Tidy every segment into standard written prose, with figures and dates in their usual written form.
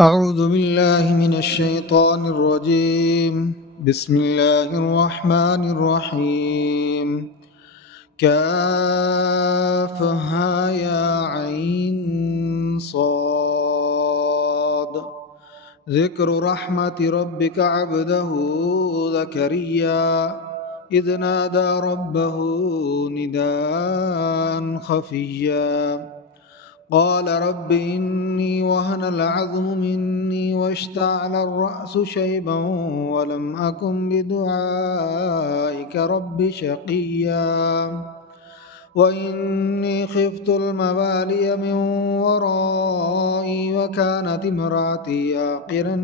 أعوذ بالله من الشيطان الرجيم. بسم الله الرحمن الرحيم. كافها يا عين صاد. ذكر رحمة ربك عبده زكريا إذ نادى ربه نداء خفيا قال رب إني وهن العظم مني واشتعل الرأس شيبا ولم أكن بدعائك رب شقيا وإني خفت الموالي من ورائي وكانت امرأتي عاقرا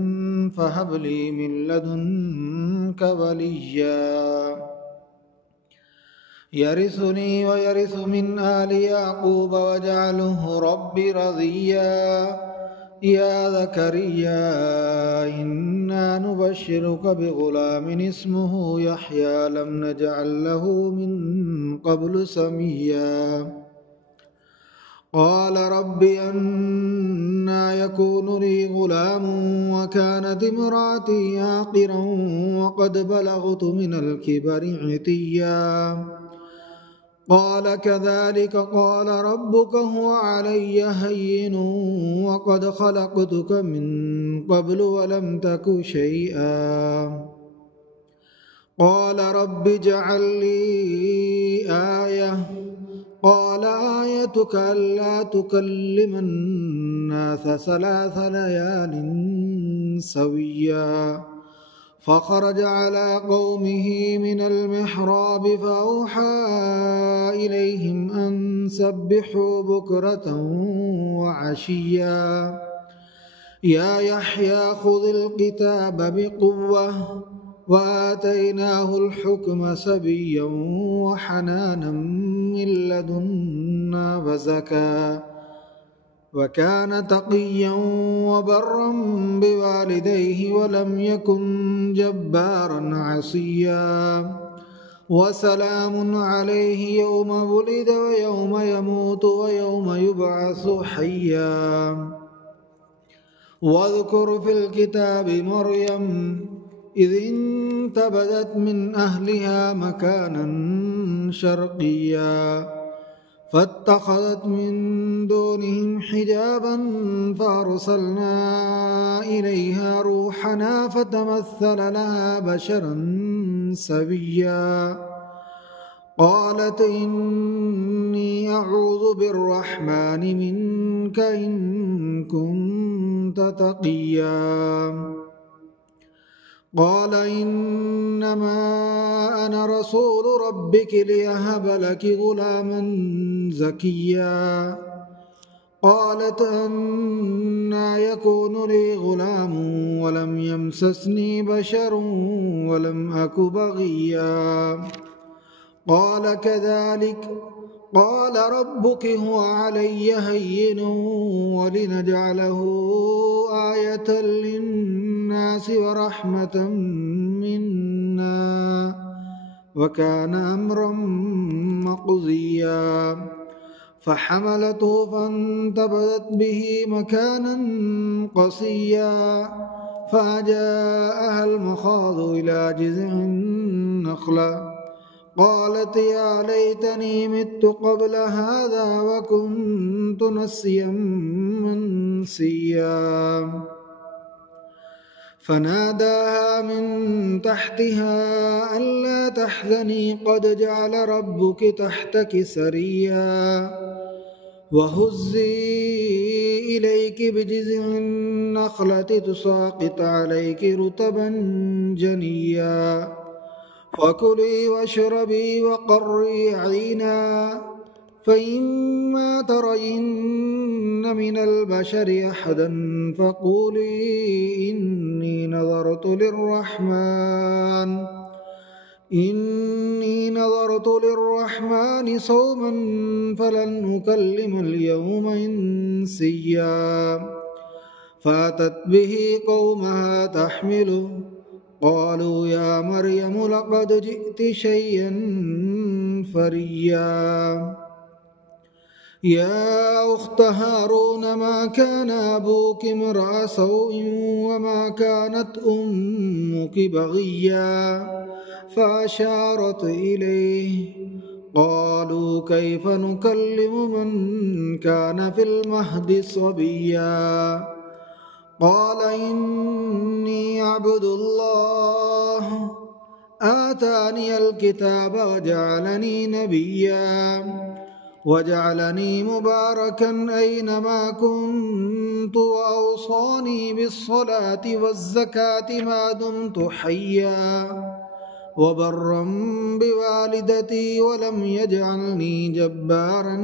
فهب لي من لدنك وليا يرثني ويرث من آل يعقوب واجعله رب رضيا يا زكريا إنا نبشرك بغلام اسمه يحيى لم نجعل له من قبل سميا قال رب أنى يكون لي غلام وكانت امرأتي عاقرا وقد بلغت من الكبر عتيا قال كذلك قال ربك هو علي هين وقد خلقتك من قبل ولم تك شيئا قال رب اجعل لي آية قال آيتك ألا تكلم الناس 3 ليال سويا فخرج على قومه من المحراب فأوحى إليهم أن سبحوا بكرة وعشيا يا يحيى خذ الكتاب بقوة وآتيناه الحكم سبيا وحنانا من لدنا وزكا وكان تقيا وبرا بوالديه ولم يكن جبارا عصيا وسلام عليه يوم ولد ويوم يموت ويوم يبعث حيا واذكر في الكتاب مريم إذ انتبذت من أهلها مكانا شرقيا فاتخذت من دونهم حجابا فأرسلنا إليها روحنا فتمثل لها بشرا سويا قالت إني أعوذ بالرحمن منك إن كنت تقيا قال إنما أنا رسول ربك ليهب لك غلاما زكيا قالت أنى يكون لي غلام ولم يمسسني بشر ولم أك بغيا قال كذلك قال ربك هو علي هين ولنجعله آية للناس ورحمة منا وكان أمرا مقضيا فحملته فانتبذت به مكانا قصيا فأجاءها المخاض إلى جذع النخلة قالت يا ليتني مت قبل هذا وكنت نسيا منسيا فناداها من تحتها ألا تحزني قد جعل ربك تحتك سريا وهزي إليك بجذع النخلة تساقط عليك رطبا جنيا فكلي واشربي وقري عينا فإما ترين من البشر أحدا فقولي إني نظرت للرحمن صوما فلن أكلم اليوم إنسيا فأتت به قومها تحمله قالوا يا مريم لقد جئت شيئا فريا يا أخت هارون ما كان أبوك امرأ سوء وما كانت أمك بغيا فأشارت إليه قالوا كيف نكلم من كان في المهد صبيا قال إني عبد الله آتاني الكتاب وجعلني نبيا وجعلني مباركا أينما كنت وأوصاني بالصلاة والزكاة ما دمت حيا وبرا بوالدتي ولم يجعلني جبارا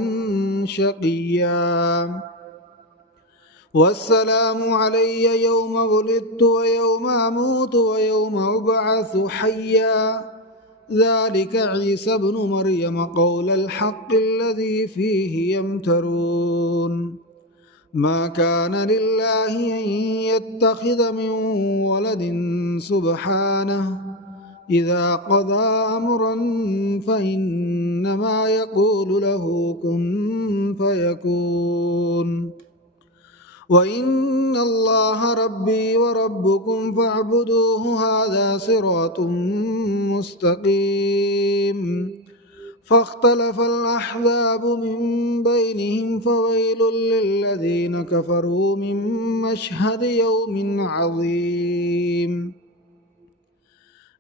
شقيا والسلام علي يوم ولدت ويوم أموت ويوم أبعث حيا ذلك عيسى بن مريم قول الحق الذي فيه يمترون ما كان لله أن يتخذ من ولد سبحانه إذا قضى أمرا فإنما يقول له كن فيكون وإن الله ربي وربكم فاعبدوه هذا صراط مستقيم فاختلف الأحزاب من بينهم فويل للذين كفروا من مشهد يوم عظيم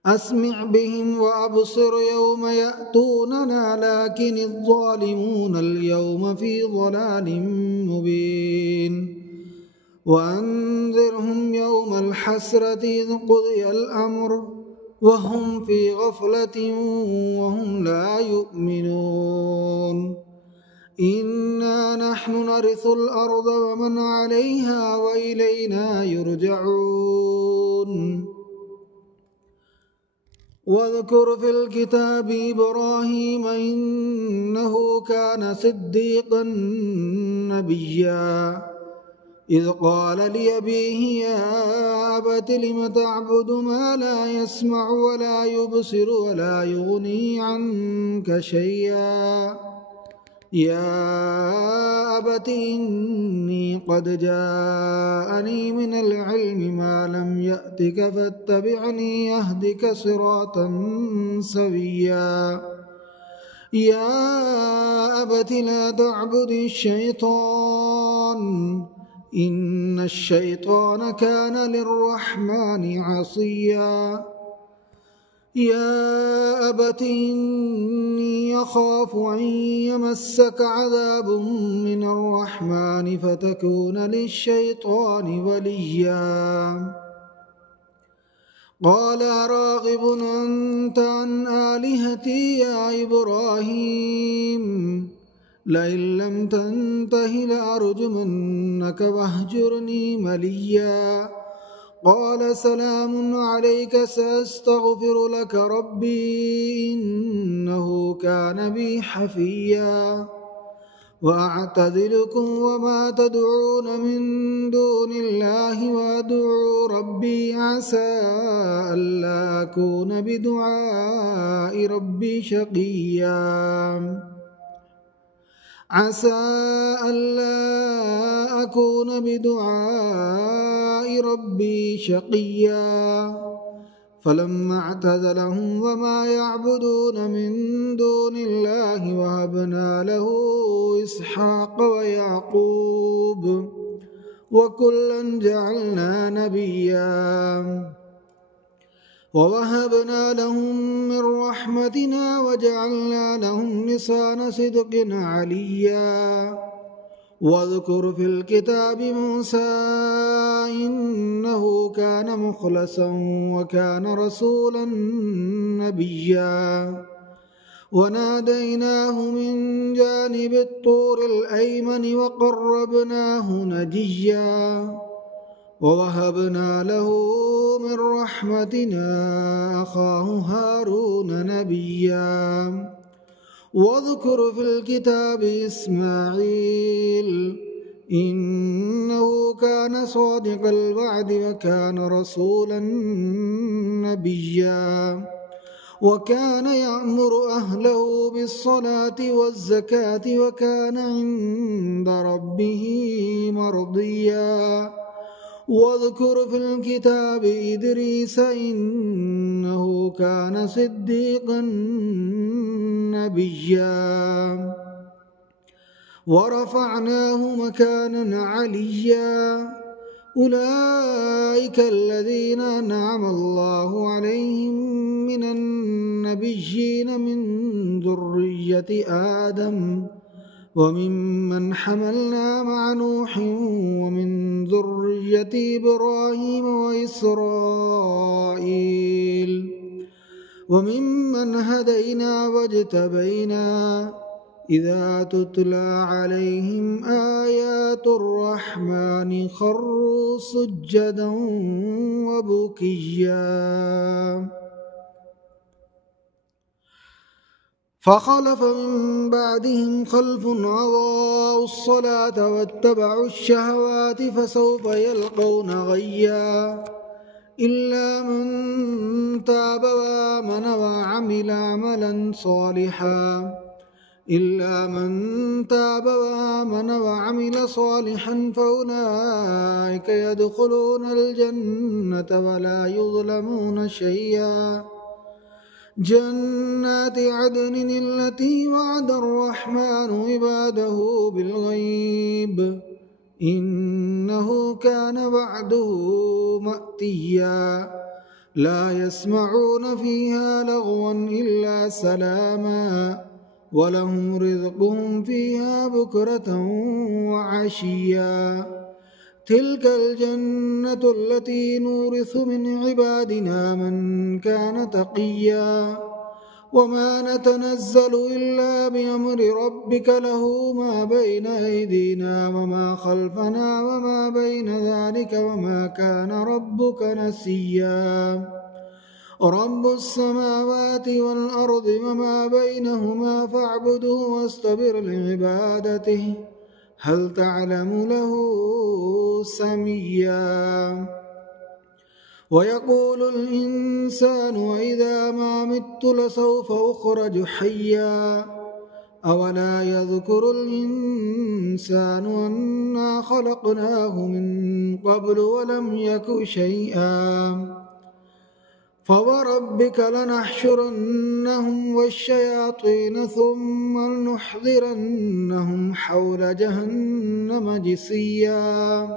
أسمع بهم وأبصر يوم يأتوننا لكن الظالمون اليوم في ضلال مبين وأنذرهم يوم الحسرة إذ قضي الأمر وهم في غفلة وهم لا يؤمنون إنا نحن نرث الأرض ومن عليها وإلينا يرجعون واذكر في الكتاب إبراهيم إنه كان صديقا نبيا إذ قال لأبيه يا أبت لم تعبد ما لا يسمع ولا يبصر ولا يغني عنك شيئا يا أبت إني قد جاءني من العلم ما لم يأتك فاتبعني أهدك صراطا سويا يا أبت لا تعبد الشيطان إن الشيطان كان للرحمن عصيا يا أبت إني أخاف أن يمسك عذاب من الرحمن فتكون للشيطان وليا قال راغب أنت عن آلهتي يا إبراهيم لئن لم تنته لأرجمنك واهجرني مليا قال سلام عليك سأستغفر لك ربي إنه كان بي حفيا وأعتزلكم وما تدعون من دون الله وأدعو ربي عسى ألا أكون بدعاء ربي شقيا عسى ألا أكون بدعاء ربي شقيا فلما اعتزلهم وما يعبدون من دون الله وهبنا له إسحاق ويعقوب وكلا جعلنا نبيا ووهبنا لهم من رحمتنا وجعلنا لهم لسان صدق عليا واذكر في الكتاب موسى إنه كان مخلصا وكان رسولا نبيا وناديناه من جانب الطور الأيمن وقربناه نجيا ووهبنا له من رحمتنا أخاه هارون نبيا واذكر في الكتاب إسماعيل إنه كان صادق الوعد وكان رسولا نبيا وكان يأمر أهله بالصلاة والزكاة وكان عند ربه مرضيا واذكر في الكتاب إدريس إنه كان صديقا نبيا ورفعناه مكانا عليا أولئك الذين أنعم الله عليهم من النبيين من ذرية آدم وممن حملنا مع نوح ومن ذرية إبراهيم وإسرائيل وممن هدينا واجتبينا إذا تتلى عليهم آيات الرحمن خروا سجدا وبكيا فخلف من بعدهم خلف أضاعوا الصلاة واتبعوا الشهوات فسوف يلقون غيا إلا من تاب وآمن وعمل صالحا فأولئك يدخلون الجنة ولا يظلمون شيئا جنات عدن التي وعد الرحمن عباده بالغيب إنه كان وعده مأتيا لا يسمعون فيها لغوا إلا سلاما ولهم رزقهم فيها بكرة وعشيا تلك الجنة التي نورث من عبادنا من كان تقيا وما نتنزل إلا بأمر ربك له ما بين أيدينا وما خلفنا وما بين ذلك وما كان ربك نسيا رب السماوات والأرض وما بينهما فاعبده واصطبر لعبادته هل تعلم له سميا ويقول الإنسان وإذا ما مت لسوف أخرج حيا أولا يذكر الإنسان أنا خلقناه من قبل ولم يك شيئا فوربك لنحشرنهم والشياطين ثم لنحضرنهم حول جهنم جثيا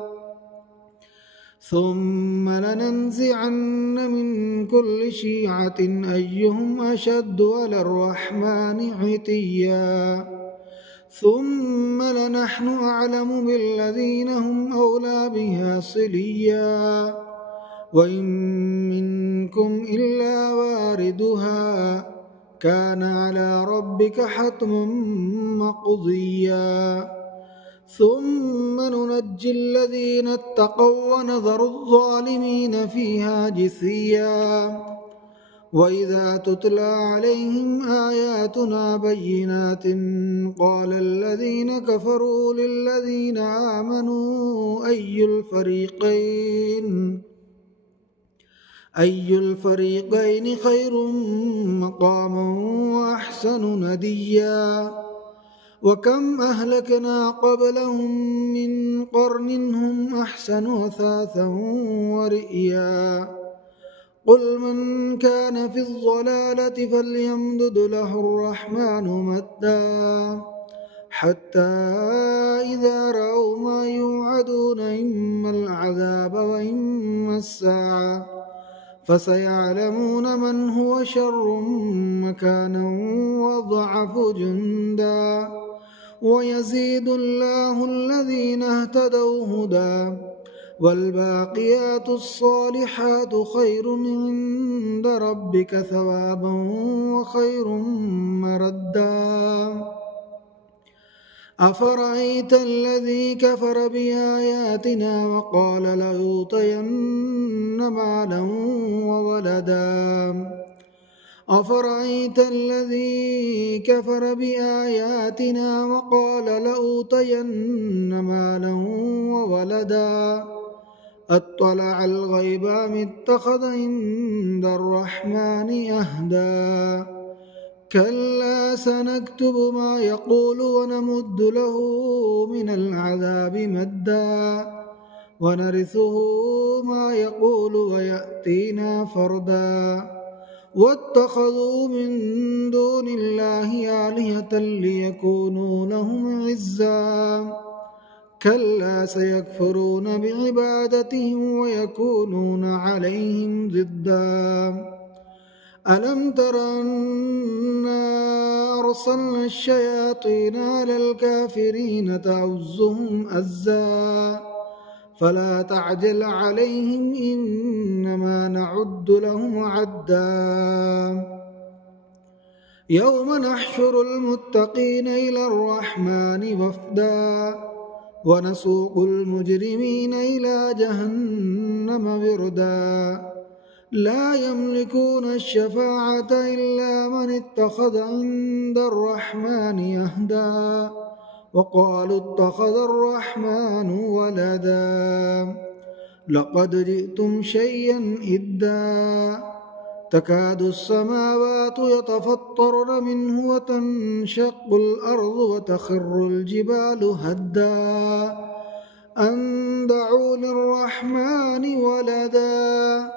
ثم لننزعن من كل شيعة أيهم أشد على الرحمن عتيا ثم لنحن أعلم بالذين هم أولى بها صليا وإن منكم إلا واردها كان على ربك حتما مقضيا ثم ننجي الذين اتقوا ونذر الظالمين فيها جثيا وإذا تتلى عليهم آياتنا بينات قال الذين كفروا للذين آمنوا أي الفريقين خير مقاما وأحسن نديا وكم أهلكنا قبلهم من قرن هم أحسن أثاثا ورئيا قل من كان في الضلالة فليمدد له الرحمن مدا حتى إذا رأوا ما يوعدون إما العذاب وإما الساعة فسيعلمون من هو شر مكانا وضعف جندا ويزيد الله الذين اهتدوا هدى والباقيات الصالحات خير عند ربك ثوابا وخير مردا أفرأيت الذي كفر بآياتنا وقال لأوتين مالا وولدا أفرأيت الذي كفر بآياتنا وقال لأوتين مالا وولدا أطلع الغيب أم اتخذ عند الرحمن أهدا كلا سنكتب ما يقول ونمد له من العذاب مدا ونرثه ما يقول ويأتينا فردا واتخذوا من دون الله آلهة ليكونوا لهم عزا كلا سيكفرون بعبادتهم ويكونون عليهم ضدا ألم تر أنا أرسلنا الشياطين على الكافرين تعزهم أزا فلا تعجل عليهم إنما نعد لهم عدا يوم نحشر المتقين إلى الرحمن وفدا ونسوق المجرمين إلى جهنم وردا لا يملكون الشفاعة إلا من اتخذ عند الرحمن يهدا وقالوا اتخذ الرحمن ولدا لقد جئتم شيئا إدا تكاد السماوات يتفطرن منه وتنشق الأرض وتخر الجبال هدا أن دعوا للرحمن ولدا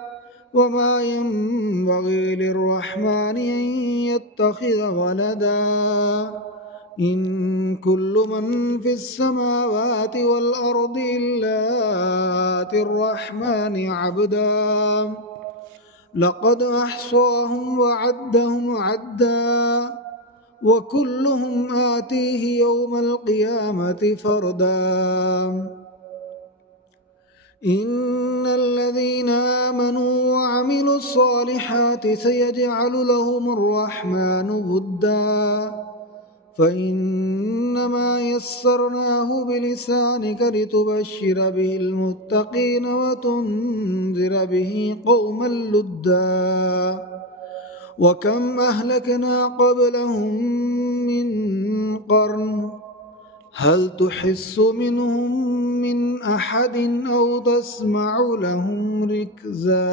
وما ينبغي للرحمن أن يتخذ ولدا إن كل من في السماوات والأرض إلا آتي الرحمن عبدا لقد أحصاهم وعدهم عدا وكلهم آتيه يوم القيامة فردا إن الذين آمنوا وعملوا الصالحات سيجعل لهم الرحمن ودا فإنما يسرناه بلسانك لتبشر به المتقين وتنذر به قوما لدا وكم أهلكنا قبلهم من قرن هل تحس منهم من أحد أو تسمع لهم ركزا